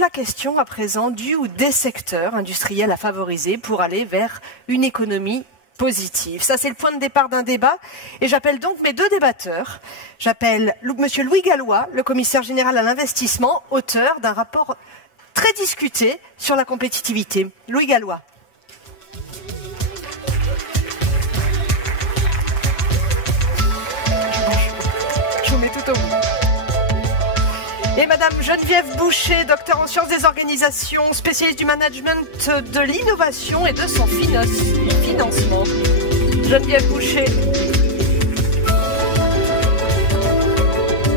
la question à présent du ou des secteurs industriels à favoriser pour aller vers une économie positive. Ça, c'est le point de départ d'un débat. Et j'appelle donc mes deux débatteurs. J'appelle Monsieur Louis Gallois, le commissaire général à l'investissement, auteur d'un rapport très discuté sur la compétitivité. Louis Gallois. Je vous mets tout au bout. Et Madame Geneviève Boucher, docteur en sciences des organisations, spécialiste du management de l'innovation et de son financement. Geneviève Boucher.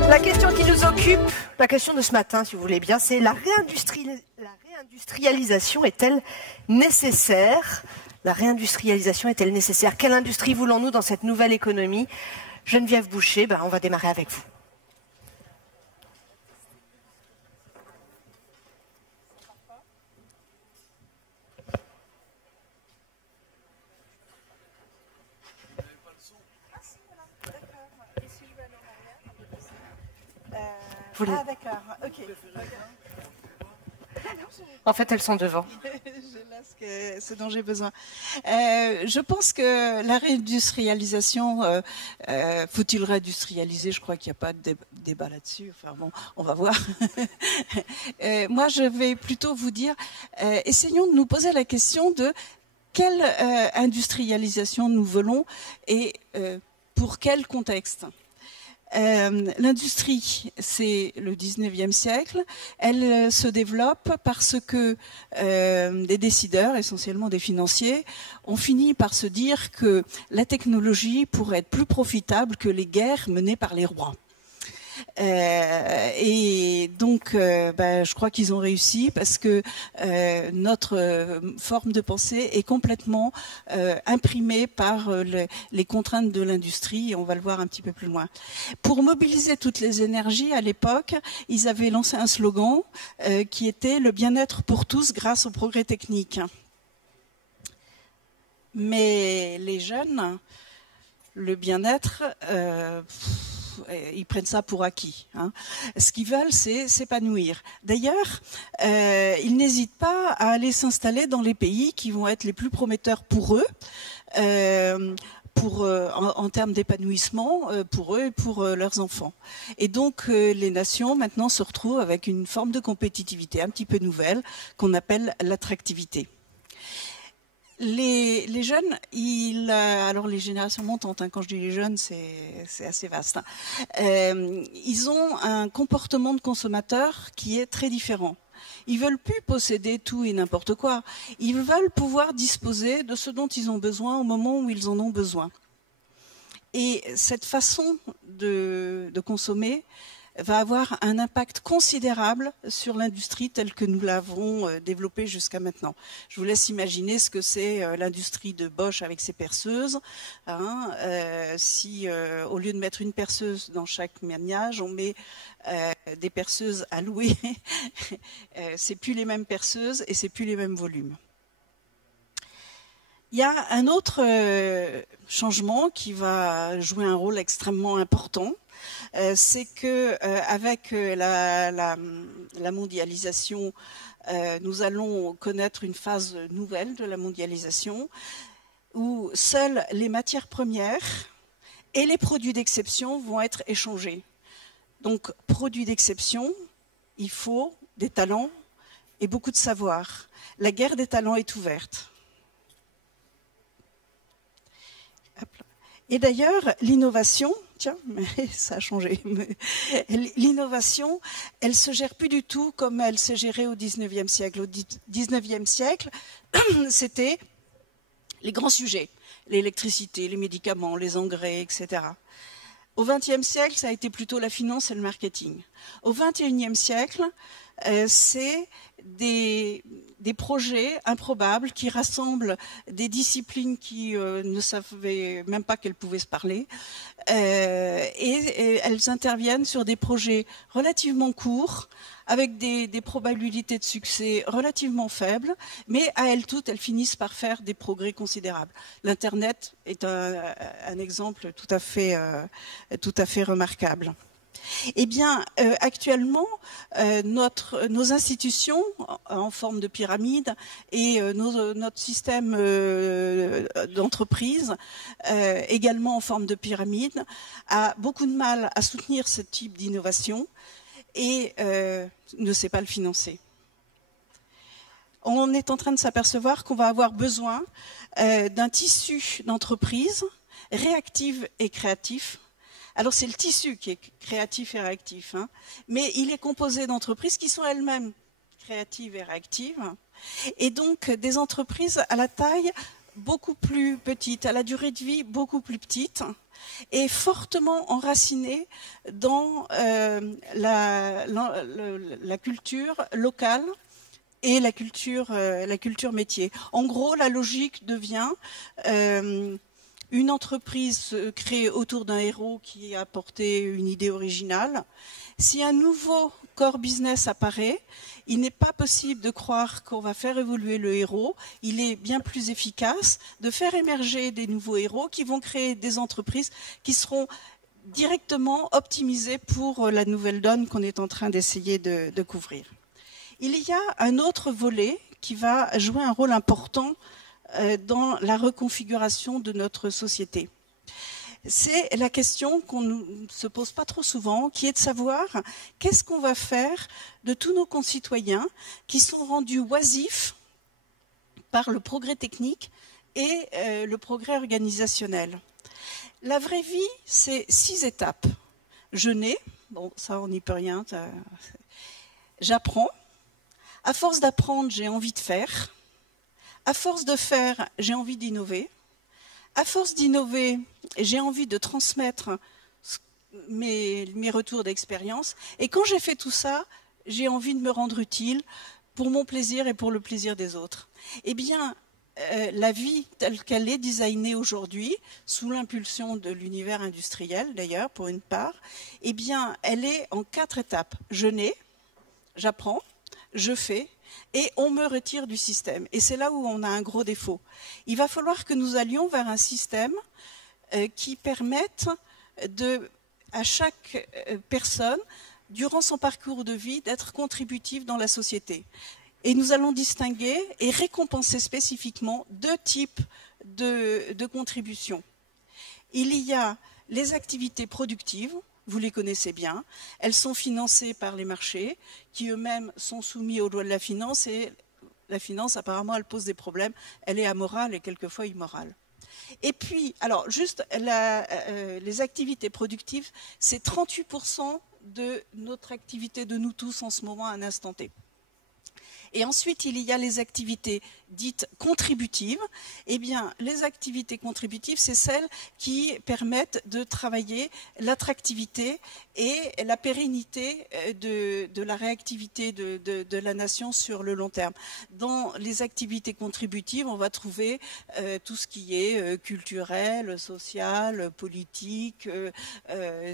La question qui nous occupe, la question de ce matin, si vous voulez bien, c'est la réindustrialisation est-elle nécessaire? La réindustrialisation est-elle nécessaire? Quelle industrie voulons-nous dans cette nouvelle économie? Geneviève Boucher, on va démarrer avec vous. Ah d'accord, ok. En fait, elles sont devant. J'ai là ce dont j'ai besoin. Je pense que la réindustrialisation, faut-il réindustrialiser? Je crois qu'il n'y a pas de débat là-dessus. Enfin bon, on va voir. Moi, je vais plutôt vous dire, essayons de nous poser la question de quelle industrialisation nous voulons et pour quel contexte. L'industrie, c'est le 19e siècle. Elle se développe parce que des décideurs, essentiellement des financiers, ont fini par se dire que la technologie pourrait être plus profitable que les guerres menées par les rois. Et donc, je crois qu'ils ont réussi parce que notre forme de pensée est complètement imprimée par les contraintes de l'industrie, et on va le voir un petit peu plus loin. Pour mobiliser toutes les énergies, à l'époque, ils avaient lancé un slogan qui était « le bien-être pour tous grâce au progrès technique ». Mais les jeunes, le bien-être... ils prennent ça pour acquis. Hein. Ce qu'ils veulent, c'est s'épanouir. D'ailleurs, ils n'hésitent pas à aller s'installer dans les pays qui vont être les plus prometteurs pour eux, en termes d'épanouissement, pour eux et pour leurs enfants. Et donc, les nations, maintenant, se retrouvent avec une forme de compétitivité un petit peu nouvelle qu'on appelle l'attractivité. Les jeunes, alors les générations montantes, hein, quand je dis les jeunes, c'est assez vaste. Hein. Ils ont un comportement de consommateur qui est très différent. Ils veulent plus posséder tout et n'importe quoi. Ils veulent pouvoir disposer de ce dont ils ont besoin au moment où ils en ont besoin. Et cette façon de consommer va avoir un impact considérable sur l'industrie telle que nous l'avons développée jusqu'à maintenant. Je vous laisse imaginer ce que c'est l'industrie de Bosch avec ses perceuses. Hein, si au lieu de mettre une perceuse dans chaque ménage, on met des perceuses à louer, c'est plus les mêmes perceuses et c'est plus les mêmes volumes. Il y a un autre changement qui va jouer un rôle extrêmement important. C'est que avec la mondialisation, nous allons connaître une phase nouvelle de la mondialisation où seules les matières premières et les produits d'exception vont être échangés. Donc, produits d'exception, il faut des talents et beaucoup de savoir. La guerre des talents est ouverte. Et d'ailleurs, l'innovation, tiens, mais ça a changé. L'innovation, elle se gère plus du tout comme elle s'est gérée au 19e siècle. Au 19e siècle, c'était les grands sujets, l'électricité, les médicaments, les engrais, etc. Au XXe siècle, ça a été plutôt la finance et le marketing. Au XXIe siècle, c'est des projets improbables qui rassemblent des disciplines qui ne savaient même pas qu'elles pouvaient se parler et elles interviennent sur des projets relativement courts avec des probabilités de succès relativement faibles, mais à elles toutes, elles finissent par faire des progrès considérables. L'Internet est un exemple tout à fait remarquable. Eh bien, actuellement, nos institutions en forme de pyramide et notre système d'entreprise également en forme de pyramide a beaucoup de mal à soutenir ce type d'innovation et ne sait pas le financer. On est en train de s'apercevoir qu'on va avoir besoin d'un tissu d'entreprise réactive et créatif. Alors c'est le tissu qui est créatif et réactif, hein, mais il est composé d'entreprises qui sont elles-mêmes créatives et réactives, et donc des entreprises à la taille beaucoup plus petite, à la durée de vie beaucoup plus petite, et fortement enracinées dans la culture locale et la culture métier. En gros, la logique devient une entreprise créée autour d'un héros qui a apporté une idée originale. Si un nouveau core business apparaît, il n'est pas possible de croire qu'on va faire évoluer le héros. Il est bien plus efficace de faire émerger des nouveaux héros qui vont créer des entreprises qui seront directement optimisées pour la nouvelle donne qu'on est en train d'essayer de couvrir. Il y a un autre volet qui va jouer un rôle important dans la reconfiguration de notre société. C'est la question qu'on ne se pose pas trop souvent, qui est de savoir qu'est-ce qu'on va faire de tous nos concitoyens qui sont rendus oisifs par le progrès technique et le progrès organisationnel. La vraie vie, c'est 6 étapes. Je nais, bon ça on n'y peut rien, j'apprends, à force d'apprendre j'ai envie de faire, à force de faire, j'ai envie d'innover. À force d'innover, j'ai envie de transmettre mes retours d'expérience. Et quand j'ai fait tout ça, j'ai envie de me rendre utile pour mon plaisir et pour le plaisir des autres. Eh bien, la vie telle qu'elle est designée aujourd'hui, sous l'impulsion de l'univers industriel d'ailleurs, pour une part, eh bien, elle est en 4 étapes. Je nais, j'apprends, je fais, et on me retire du système. Et c'est là où on a un gros défaut. Il va falloir que nous allions vers un système qui permette à chaque personne, durant son parcours de vie, d'être contributive dans la société. Et nous allons distinguer et récompenser spécifiquement 2 types de contributions. Il y a les activités productives. Vous les connaissez bien. Elles sont financées par les marchés, qui eux-mêmes sont soumis aux lois de la finance. Et la finance, apparemment, elle pose des problèmes. Elle est amorale et quelquefois immorale. Et puis, alors, juste, les activités productives, c'est 38% de notre activité de nous tous en ce moment, à un instant T. Et ensuite, il y a les activités dites contributives. Eh bien, les activités contributives, c'est celles qui permettent de travailler l'attractivité et la pérennité de la réactivité de la nation sur le long terme. Dans les activités contributives, on va trouver tout ce qui est culturel, social, politique,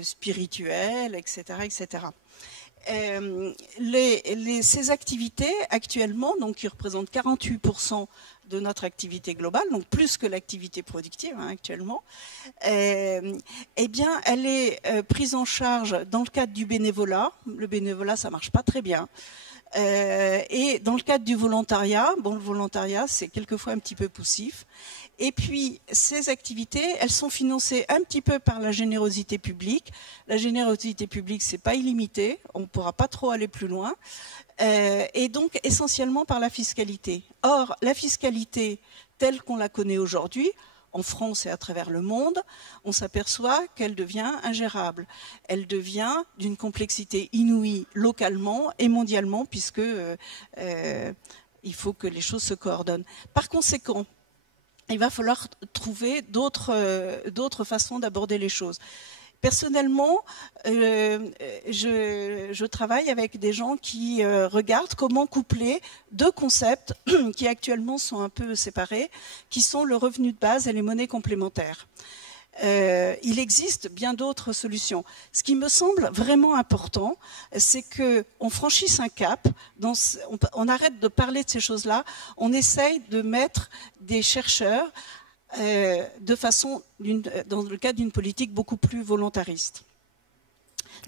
spirituel, etc., etc. Ces activités actuellement, donc, qui représentent 48% de notre activité globale, donc plus que l'activité productive actuellement, eh bien, elle est prise en charge dans le cadre du bénévolat. Le bénévolat, ça marche pas très bien. Et dans le cadre du volontariat, bon, le volontariat, c'est quelquefois un petit peu poussif. Et puis, ces activités, elles sont financées un petit peu par la générosité publique. La générosité publique, c'est pas illimité, on ne pourra pas trop aller plus loin. Et donc, essentiellement par la fiscalité. Or, la fiscalité telle qu'on la connaît aujourd'hui, en France et à travers le monde, on s'aperçoit qu'elle devient ingérable. Elle devient d'une complexité inouïe localement et mondialement, puisque il faut que les choses se coordonnent. Par conséquent, il va falloir trouver d'autres façons d'aborder les choses. Personnellement, je travaille avec des gens qui regardent comment coupler 2 concepts qui actuellement sont un peu séparés, qui sont le revenu de base et les monnaies complémentaires. Il existe bien d'autres solutions. Ce qui me semble vraiment important, c'est qu'on franchisse un cap, on arrête de parler de ces choses-là, on essaye de mettre des chercheurs de façon, dans le cadre d'une politique beaucoup plus volontariste.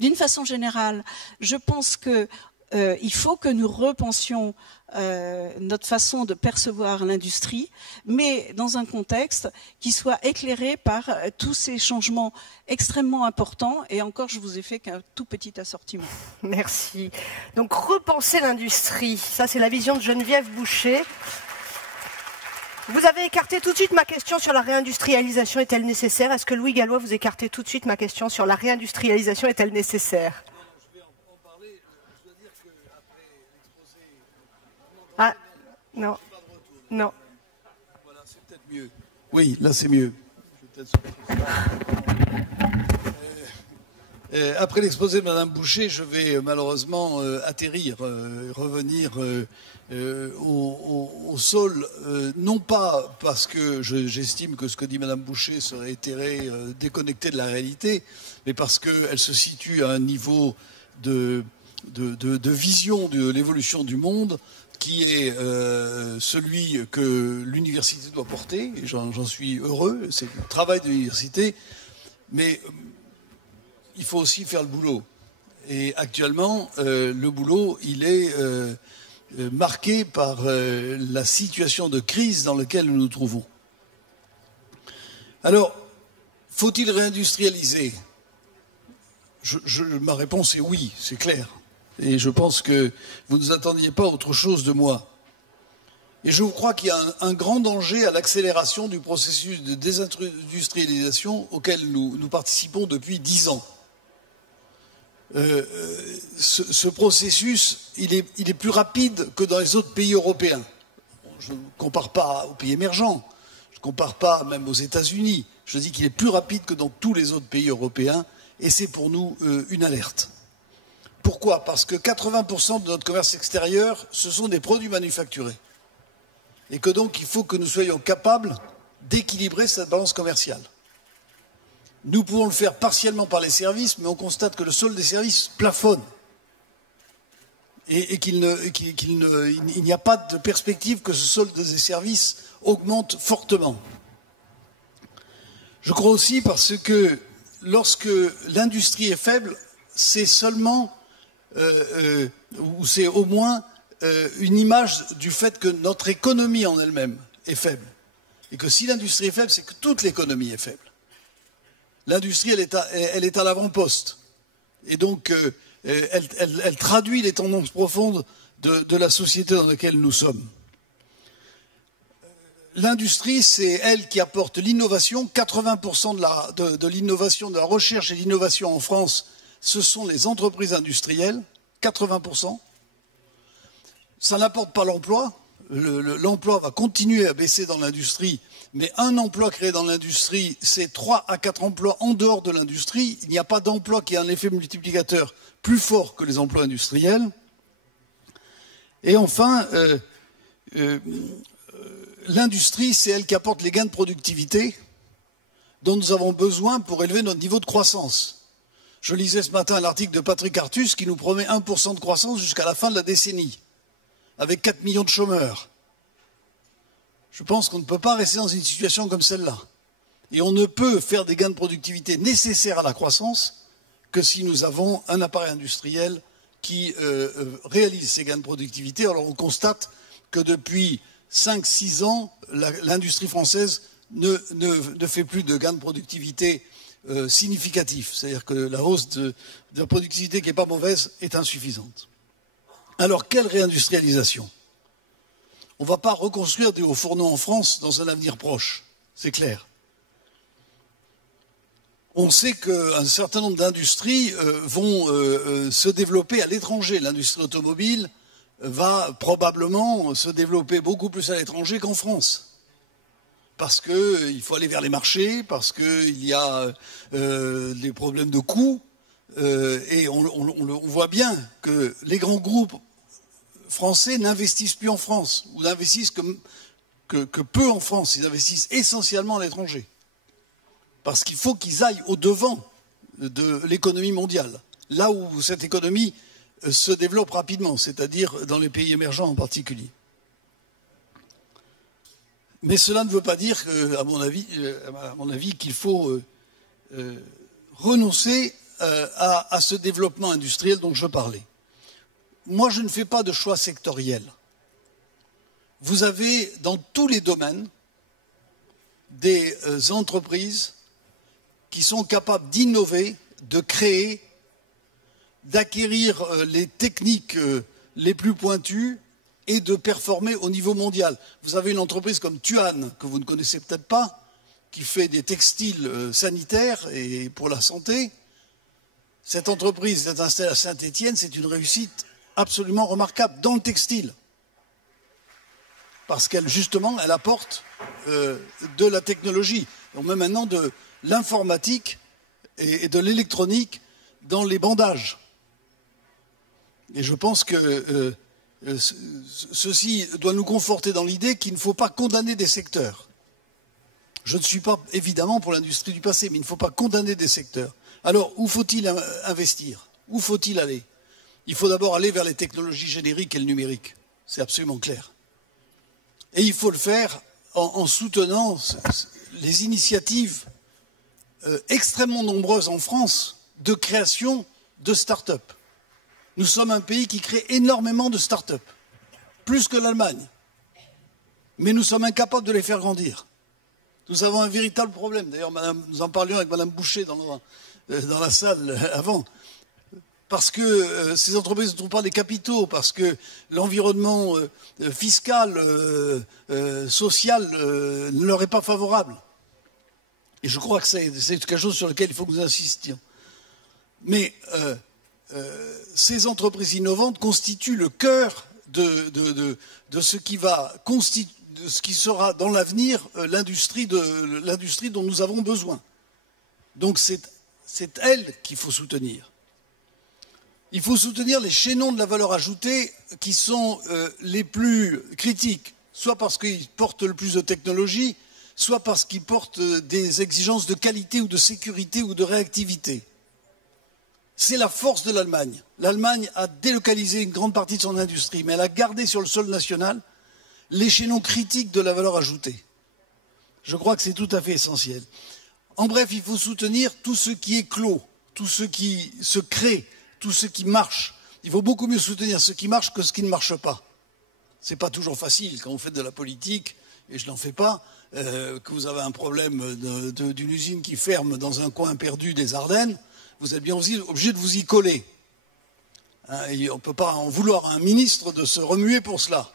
D'une façon générale, je pense que il faut que nous repensions notre façon de percevoir l'industrie, mais dans un contexte qui soit éclairé par tous ces changements extrêmement importants. Et encore, je vous ai fait qu'un tout petit assortiment. Merci. Donc, repenser l'industrie, ça c'est la vision de Geneviève Boucher. Vous avez écarté tout de suite ma question sur la réindustrialisation est-elle nécessaire? Est-ce que Louis Gallois, vous écartez tout de suite ma question sur la réindustrialisation est-elle nécessaire? Ah, non, non. Voilà, c'est peut-être mieux. Oui, là c'est mieux. Après l'exposé de Madame Boucher, je vais malheureusement atterrir, revenir au sol, non pas parce que j'estime que ce que dit Madame Boucher serait éthéré, déconnecté de la réalité, mais parce qu'elle se situe à un niveau de vision de l'évolution du monde qui est celui que l'université doit porter, et j'en suis heureux, c'est le travail de l'université, mais il faut aussi faire le boulot. Et actuellement, le boulot, il est marqué par la situation de crise dans laquelle nous nous trouvons. Alors, faut-il réindustrialiser? Ma réponse est oui, c'est clair. Et je pense que vous ne vous attendiez pas à autre chose de moi. Et je crois qu'il y a un grand danger à l'accélération du processus de désindustrialisation auquel nous participons depuis 10 ans. Ce processus, il est plus rapide que dans les autres pays européens. Je ne compare pas aux pays émergents, je ne compare pas même aux États-Unis. Je dis qu'il est plus rapide que dans tous les autres pays européens, et c'est pour nous une alerte. Pourquoi? Parce que 80% de notre commerce extérieur, ce sont des produits manufacturés. Et que donc, il faut que nous soyons capables d'équilibrer cette balance commerciale. Nous pouvons le faire partiellement par les services, mais on constate que le solde des services plafonne. Et qu'il n'y a pas de perspective que ce solde des services augmente fortement. Je crois aussi parce que lorsque l'industrie est faible, c'est seulement, ou c'est au moins une image du fait que notre économie en elle-même est faible. Et que si l'industrie est faible, c'est que toute l'économie est faible. L'industrie, elle est à l'avant-poste. Et donc, elle traduit les tendances profondes de la société dans laquelle nous sommes. L'industrie, c'est elle qui apporte l'innovation. 80% de l'innovation, de la recherche et de l'innovation en France, ce sont les entreprises industrielles. 80%. Ça n'apporte pas l'emploi. L'emploi va continuer à baisser dans l'industrie, mais un emploi créé dans l'industrie, c'est 3 à 4 emplois en dehors de l'industrie. Il n'y a pas d'emploi qui a un effet multiplicateur plus fort que les emplois industriels. Et enfin, l'industrie, c'est elle qui apporte les gains de productivité dont nous avons besoin pour élever notre niveau de croissance. Je lisais ce matin un article de Patrick Artus qui nous promet 1% de croissance jusqu'à la fin de la décennie, avec 4 millions de chômeurs. Je pense qu'on ne peut pas rester dans une situation comme celle-là. Et on ne peut faire des gains de productivité nécessaires à la croissance que si nous avons un appareil industriel qui réalise ces gains de productivité. Alors on constate que depuis 5-6 ans, l'industrie française ne fait plus de gains de productivité significatifs. C'est-à-dire que la hausse de la productivité, qui n'est pas mauvaise, est insuffisante. Alors, quelle réindustrialisation? On ne va pas reconstruire des hauts fourneaux en France dans un avenir proche, c'est clair. On sait qu'un certain nombre d'industries vont se développer à l'étranger. L'industrie automobile va probablement se développer beaucoup plus à l'étranger qu'en France. Parce qu'il faut aller vers les marchés, parce qu'il y a des problèmes de coûts, et on voit bien que les grands groupes français n'investissent plus en France, ou n'investissent que peu en France, ils investissent essentiellement à l'étranger. Parce qu'il faut qu'ils aillent au-devant de l'économie mondiale, là où cette économie se développe rapidement, c'est-à-dire dans les pays émergents en particulier. Mais cela ne veut pas dire, à mon avis, qu'il faut renoncer à ce développement industriel dont je parlais. Moi, je ne fais pas de choix sectoriel. Vous avez dans tous les domaines des entreprises qui sont capables d'innover, de créer, d'acquérir les techniques les plus pointues et de performer au niveau mondial. Vous avez une entreprise comme Tuan, que vous ne connaissez peut-être pas, qui fait des textiles sanitaires et pour la santé. Cette entreprise est installée à Saint-Étienne, c'est une réussite absolument remarquable dans le textile. Parce qu'elle, justement, elle apporte de la technologie. On met maintenant de l'informatique et de l'électronique dans les bandages. Et je pense que ceci doit nous conforter dans l'idée qu'il ne faut pas condamner des secteurs. Je ne suis pas évidemment pour l'industrie du passé, mais il ne faut pas condamner des secteurs. Alors, où faut-il investir? Où faut-il aller? Il faut d'abord aller vers les technologies génériques et le numérique. C'est absolument clair. Et il faut le faire en soutenant les initiatives extrêmement nombreuses en France de création de start-up. Nous sommes un pays qui crée énormément de start-up, plus que l'Allemagne. Mais nous sommes incapables de les faire grandir. Nous avons un véritable problème. D'ailleurs, nous en parlions avec Madame Boucher dans la salle avant. Parce que ces entreprises ne trouvent pas les capitaux, parce que l'environnement fiscal, social ne leur est pas favorable. Et je crois que c'est quelque chose sur lequel il faut que nous insistions. Mais ces entreprises innovantes constituent le cœur de ce qui va constituer, de ce qui sera dans l'avenir l'industrie dont nous avons besoin. Donc c'est elle qu'il faut soutenir. Il faut soutenir les chaînons de la valeur ajoutée qui sont les plus critiques, soit parce qu'ils portent le plus de technologie, soit parce qu'ils portent des exigences de qualité ou de sécurité ou de réactivité. C'est la force de l'Allemagne. L'Allemagne a délocalisé une grande partie de son industrie, mais elle a gardé sur le sol national les chaînons critiques de la valeur ajoutée. Je crois que c'est tout à fait essentiel. En bref, il faut soutenir tout ce qui est clos, tout ce qui se crée, tout ce qui marche. Il faut beaucoup mieux soutenir ce qui marche que ce qui ne marche pas. Ce n'est pas toujours facile quand vous faites de la politique, et je n'en fais pas, que vous avez un problème d'une usine qui ferme dans un coin perdu des Ardennes, vous êtes bien obligé de vous y coller. Hein, et on ne peut pas en vouloir à un ministre de se remuer pour cela.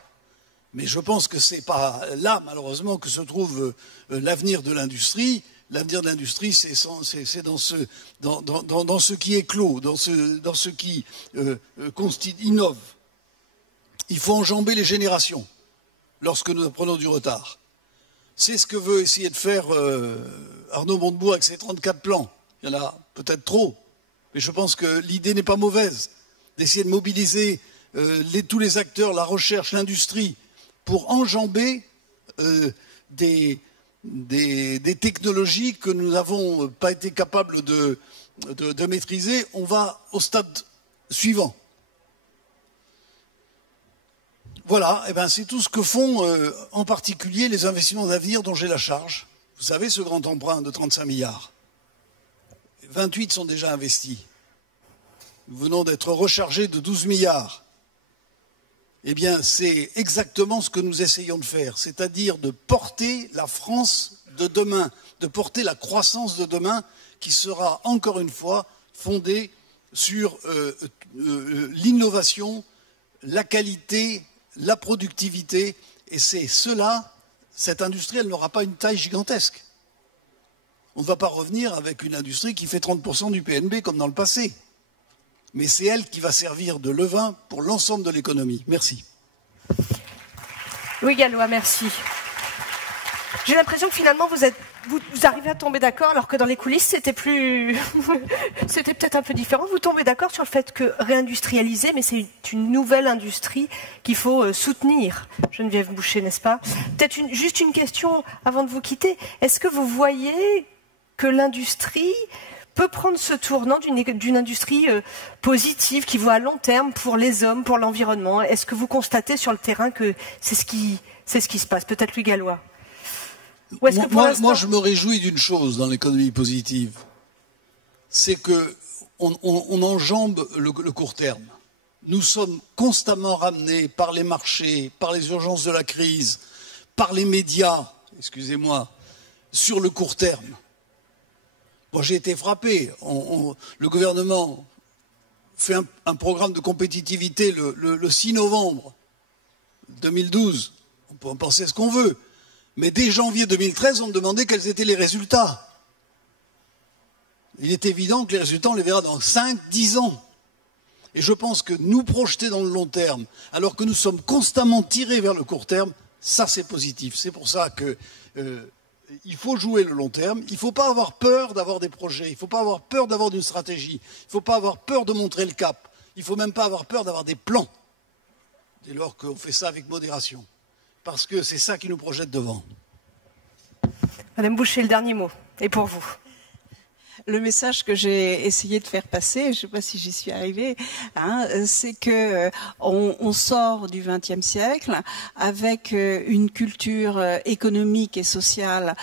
Mais je pense que ce n'est pas là, malheureusement, que se trouve l'avenir de l'industrie. L'avenir de l'industrie, c'est dans ce qui est clos, dans ce qui innove. Il faut enjamber les générations lorsque nous prenons du retard. C'est ce que veut essayer de faire Arnaud Montebourg avec ses 34 plans. Il y en a peut-être trop, mais je pense que l'idée n'est pas mauvaise d'essayer de mobiliser tous les acteurs, la recherche, l'industrie, pour enjamber des technologies que nous n'avons pas été capables de maîtriser. On va au stade suivant. Voilà, et ben c'est tout ce que font en particulier les investissements d'avenir dont j'ai la charge. Vous savez, ce grand emprunt de 35 milliards. 28 sont déjà investis. Nous venons d'être rechargés de 12 milliards. Eh bien, c'est exactement ce que nous essayons de faire, c'est-à-dire de porter la France de demain, de porter la croissance de demain qui sera, encore une fois, fondée sur l'innovation, la qualité, la productivité. Et c'est cela, cette industrie, elle n'aura pas une taille gigantesque. On ne va pas revenir avec une industrie qui fait 30% du PNB comme dans le passé. Mais c'est elle qui va servir de levain pour l'ensemble de l'économie. Merci. Louis Gallois, merci. J'ai l'impression que finalement vous arrivez à tomber d'accord alors que dans les coulisses c'était c'était peut-être un peu différent. Vous tombez d'accord sur le fait que réindustrialiser, mais c'est une nouvelle industrie qu'il faut soutenir. Geneviève Boucher, n'est-ce pas? Peut-être juste une question avant de vous quitter. Est-ce que vous voyez que l'industrie peut prendre ce tournant d'une industrie positive qui voit à long terme pour les hommes, pour l'environnement? Est-ce que vous constatez sur le terrain que c'est ce qui se passe? Peut-être Louis Gallois. Moi, je me réjouis d'une chose dans l'économie positive. C'est que on enjambe le court terme. Nous sommes constamment ramenés par les marchés, par les urgences de la crise, par les médias, excusez-moi, sur le court terme. Moi, j'ai été frappé. Le gouvernement fait un programme de compétitivité le 6 novembre 2012. On peut en penser ce qu'on veut. Mais dès janvier 2013, on me demandait quels étaient les résultats. Il est évident que les résultats, on les verra dans 5-10 ans. Et je pense que nous projeter dans le long terme, alors que nous sommes constamment tirés vers le court terme, ça c'est positif. C'est pour ça que il faut jouer le long terme. Il ne faut pas avoir peur d'avoir des projets. Il ne faut pas avoir peur d'avoir une stratégie. Il ne faut pas avoir peur de montrer le cap. Il ne faut même pas avoir peur d'avoir des plans. Dès lors qu'on fait ça avec modération. Parce que c'est ça qui nous projette devant. Madame Boucher, le dernier mot. Et pour vous? Le message que j'ai essayé de faire passer, je ne sais pas si j'y suis arrivée, c'est que on sort du XXe siècle avec une culture économique et sociale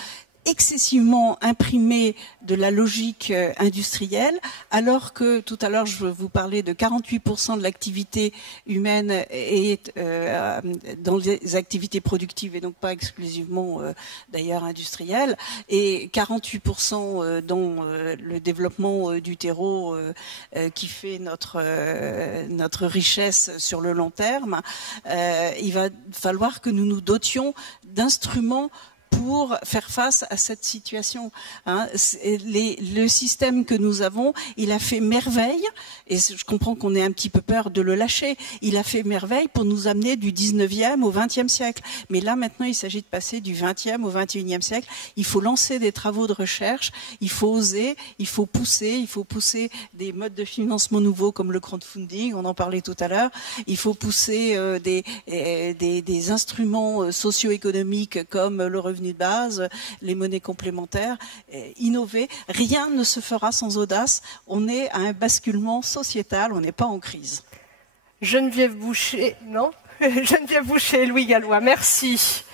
excessivement imprimée de la logique industrielle, alors que tout à l'heure je vous parlais de 48% de l'activité humaine est dans les activités productives et donc pas exclusivement d'ailleurs industrielles, et 48% dans le développement du terreau qui fait notre richesse sur le long terme. Il va falloir que nous nous dotions d'instruments pour faire face à cette situation. Le système que nous avons, il a fait merveille, et je comprends qu'on ait un petit peu peur de le lâcher, il a fait merveille pour nous amener du 19e au 20e siècle. Mais là, maintenant, il s'agit de passer du 20e au 21e siècle. Il faut lancer des travaux de recherche, il faut oser, il faut pousser des modes de financement nouveaux comme le crowdfunding, on en parlait tout à l'heure, il faut pousser des instruments socio-économiques comme le revenu de base, les monnaies complémentaires, innover. Rien ne se fera sans audace. On est à un basculement sociétal, on n'est pas en crise. Geneviève Boucher, non Geneviève Boucher, Louis Gallois, merci.